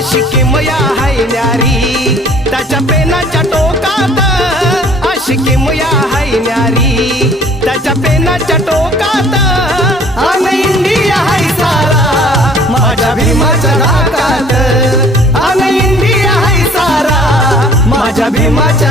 आशिकी मया हाय न्यारी त्याच्या पेनाच्या टोकात, आशिकी मया हाय न्यारी त्याच्या पेनाच्या टोकात. अन इंडिया हाय सारा माझ्या भीमाच्या नाकात, अन इंडिया हाय सारा माझ्या भीमाच्या